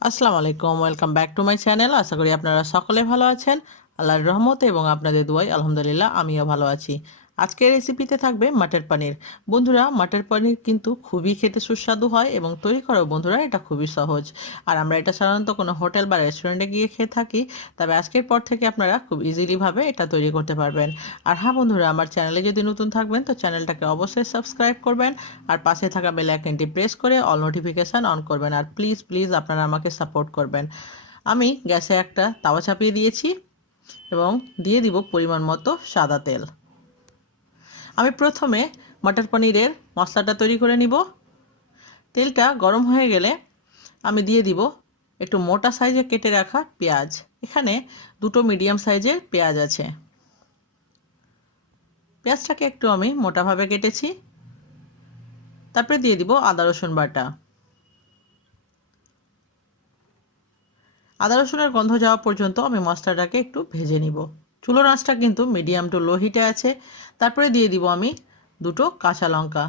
আসসালামু আলাইকুম, welcome back to my channel. আশা করি আপনারা সকলে ভালো আছেন আল্লাহর রহমতে এবং আপনাদের দোয়ায় আলহামদুলিল্লাহ আমিও ভালো আছি। আজকের রেসিপিতে থাকবে মাটার পনির। বন্ধুরা, মাটার পনির কিন্তু খুবই খেতে সুস্বাদু হয় এবং তৈরি করাও বন্ধুরা এটা খুবই সহজ। আর আমরা এটা সাধারণত কোনো হোটেল বা রেস্টুরেন্টে গিয়ে খেয়ে থাকি, তবে আজকের পর থেকে আপনারা খুব ইজিলিভাবে এটা তৈরি করতে পারবেন। আর হ্যাঁ বন্ধুরা, আমার চ্যানেলে যদি নতুন থাকবেন তো চ্যানেলটাকে অবশ্যই সাবস্ক্রাইব করবেন আর পাশে থাকা বেল আইকনটি প্রেস করে অল নোটিফিকেশান অন করবেন। আর প্লিজ প্লিজ আপনারা আমাকে সাপোর্ট করবেন। আমি গ্যাসে একটা তাওয়া চাপিয়ে দিয়েছি এবং দিয়ে দিব পরিমাণ মতো সাদা তেল। আমি প্রথমে মটর পনিরের মশলাটা তৈরি করে নিব। তেলটা গরম হয়ে গেলে আমি দিয়ে দিব একটু মোটা সাইজে কেটে রাখা পেঁয়াজ। এখানে দুটো মিডিয়াম সাইজের পেঁয়াজ আছে। পেঁয়াজটাকে একটু আমি মোটাভাবে কেটেছি। তারপরে দিয়ে দিব আদা রসুন বাটা। আদা রসুনের গন্ধ যাওয়া পর্যন্ত আমি মশলাটাকে একটু ভেজে নিব। চুলোর আঁচটা কিন্তু মিডিয়াম টু লো হিটে আছে। তারপরে দিয়ে দিব আমি দুটো কাঁচা লঙ্কা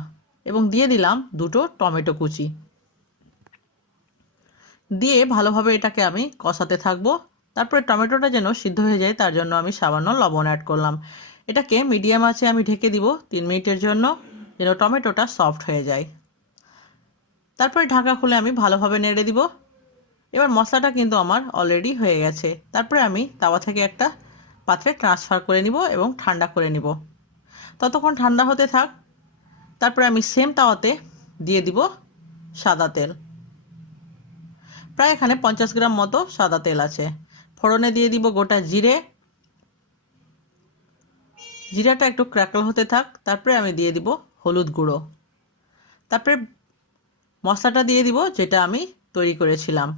এবং দিয়ে দিলাম দুটো টমেটো কুচি। দিয়ে ভালোভাবে এটাকে আমি কষাতে থাকবো। তারপরে টমেটোটা যেন সিদ্ধ হয়ে যায় তার জন্য আমি সামান্য লবণ অ্যাড করলাম। এটাকে মিডিয়াম আঁচে আমি ঢেকে দিব 3 মিনিটের জন্য, যেন টমেটোটা সফট হয়ে যায়। তারপরে ঢাকা খুলে আমি ভালোভাবে নেড়ে দিব। এবার মশলাটা কিন্তু আমার অলরেডি হয়ে গেছে। তারপরে আমি তাওয়া থেকে একটা পাত্রে ট্রান্সফার করে নিব এবং ঠান্ডা করে নিব। ততক্ষণ ঠান্ডা হতে থাক। তারপরে আমি সেম তাওয়াতে দিয়ে দিব সাদা তেল। প্রায় এখানে 50 গ্রাম মতো সাদা তেল আছে। ফোড়নে দিয়ে দিব গোটা জিরে। জিরাটা একটু ক্র্যাকল হতে থাক। তারপরে আমি দিয়ে দিব হলুদ গুঁড়ো। তারপরে মশলাটা দিয়ে দিব যেটা আমি তৈরি করেছিলাম।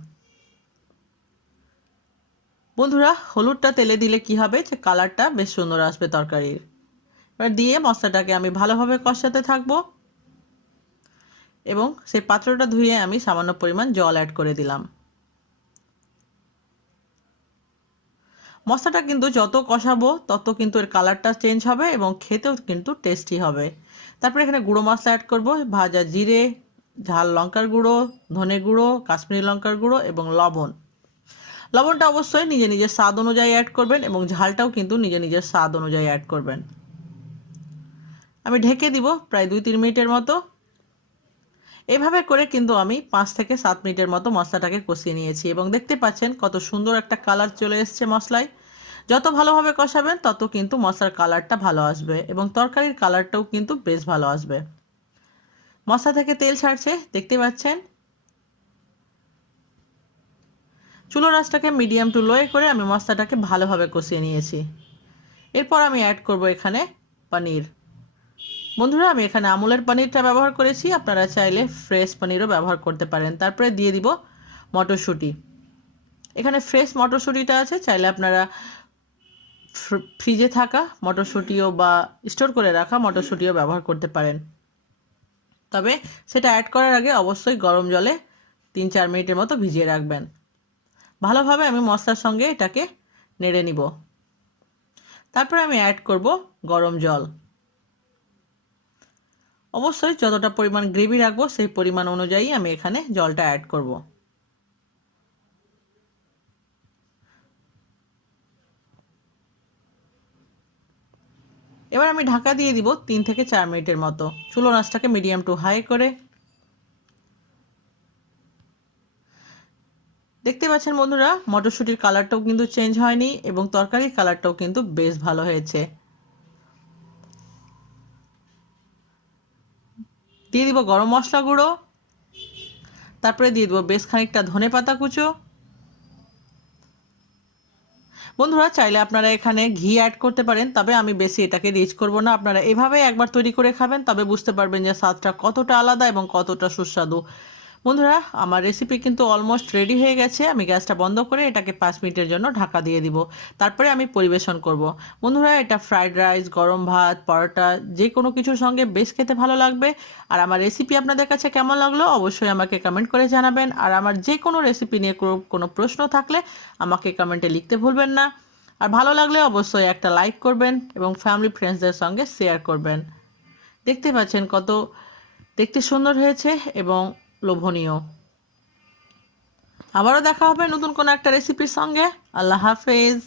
বন্ধুরা, হলুদটা তেলে দিলে কি হবে যে কালারটা বেশ সুন্দর আসবে তরকারির। এবার দিয়ে মশলাটাকে আমি ভালোভাবে কষাতে থাকবো এবং সেই পাত্রটা ধুয়ে আমি সামান্য পরিমাণ জল অ্যাড করে দিলাম। মশলাটা কিন্তু যত কষাবো তত কিন্তু এর কালারটা চেঞ্জ হবে এবং খেতেও কিন্তু টেস্টি হবে। তারপরে এখানে গুঁড়ো মশলা অ্যাড করব, ভাজা জিরে, ঝাল লঙ্কার গুঁড়ো, ধনে গুঁড়ো, কাশ্মীরি লঙ্কার গুঁড়ো এবং লবণ। লবণটা অবশ্যই নিজে নিজের স্বাদ অনুযায়ী অ্যাড করবেন এবং ঝালটাও কিন্তু নিজে নিজের স্বাদ অনুযায়ী অ্যাড করবেন। আমি ঢেকে দিব প্রায় 2-3 মিনিটের মতো। এভাবে করে কিন্তু আমি 5 থেকে 7 মিনিটের মতো মশলাটাকে কষিয়ে নিয়েছি এবং দেখতে পাচ্ছেন কত সুন্দর একটা কালার চলে এসছে মশলায়। যত ভালোভাবে কষাবেন তত কিন্তু মশলার কালারটা ভালো আসবে এবং তরকারির কালারটাও কিন্তু বেশ ভালো আসবে। মশলা থেকে তেল ছাড়ছে দেখতে পাচ্ছেন। চুলোর আঁচটাকে মিডিয়াম টু লোয়ে করে আমি মশলাটাকে ভালোভাবে কষিয়ে নিয়েছি। এরপর আমি অ্যাড করব এখানে পনির। বন্ধুরা, আমি এখানে আমুলের পনিরটা ব্যবহার করেছি, আপনারা চাইলে ফ্রেশ পনিরও ব্যবহার করতে পারেন। তারপরে দিয়ে দিব মটরশুঁটি। এখানে ফ্রেশ মটরশুঁটিটা আছে, চাইলে আপনারা ফ্রিজে থাকা মটরশুঁটিও বা স্টোর করে রাখা মটরশুঁটিও ব্যবহার করতে পারেন। তবে সেটা অ্যাড করার আগে অবশ্যই গরম জলে 3-4 মিনিটের মতো ভিজিয়ে রাখবেন। ভালোভাবে আমি মশলার সঙ্গে এটাকে নেড়ে নিব। তারপরে আমি অ্যাড করব গরম জল। অবশ্যই যতটা পরিমাণ গ্রেভি রাখবো সেই পরিমাণ অনুযায়ী আমি এখানে জলটা অ্যাড করব। এবার আমি ঢাকা দিয়ে দিব 3 থেকে 4 মিনিটের মতো, চুলোর আঁচটাকে মিডিয়াম টু হাই করে। দেখতে পাচ্ছেন বন্ধুরা, মটরশুঁটির কালারটাও কিন্তু চেঞ্জ হয়নি এবং তরকারির কালারটাও কিন্তু বেশ ভালো হয়েছে। দিয়ে দিব গরম মশলা গুঁড়ো। তারপরে দিয়ে দিব বেশ খানিকটা ধনেপাতা কুচো। বন্ধুরা, চাইলে আপনারা এখানে ঘি অ্যাড করতে পারেন, তবে আমি বেশি এটাকে রিচ করব না। আপনারা এভাবে একবার তৈরি করে খাবেন, তবে বুঝতে পারবেন যে স্বাদটা কতটা আলাদা এবং কতটা সুস্বাদু। বন্ধুরা, আমার রেসিপি কিন্তু অলমোস্ট রেডি হয়ে গেছে। আমি গ্যাসটা বন্ধ করে এটাকে 5 মিনিটের জন্য ঢাকা দিয়ে দিব। তারপরে আমি পরিবেশন করব। বন্ধুরা, এটা ফ্রাইড রাইস, গরম ভাত, পরোটা যে কোনো কিছুর সঙ্গে বেশ খেতে ভালো লাগবে। আর আমার রেসিপি আপনাদের কাছে কেমন লাগলো অবশ্যই আমাকে কমেন্ট করে জানাবেন। আর আমার যে কোনো রেসিপি নিয়ে কোনো প্রশ্ন থাকলে আমাকে কমেন্টে লিখতে ভুলবেন না। আর ভালো লাগলে অবশ্যই একটা লাইক করবেন এবং ফ্যামিলি ফ্রেন্ডসদের সঙ্গে শেয়ার করবেন। দেখতে পাচ্ছেন কত দেখতে সুন্দর হয়েছে এবং লোভনীয়। আবারও দেখা হবে নতুন কোনো একটা রেসিপির সঙ্গে। আল্লাহ হাফেজ।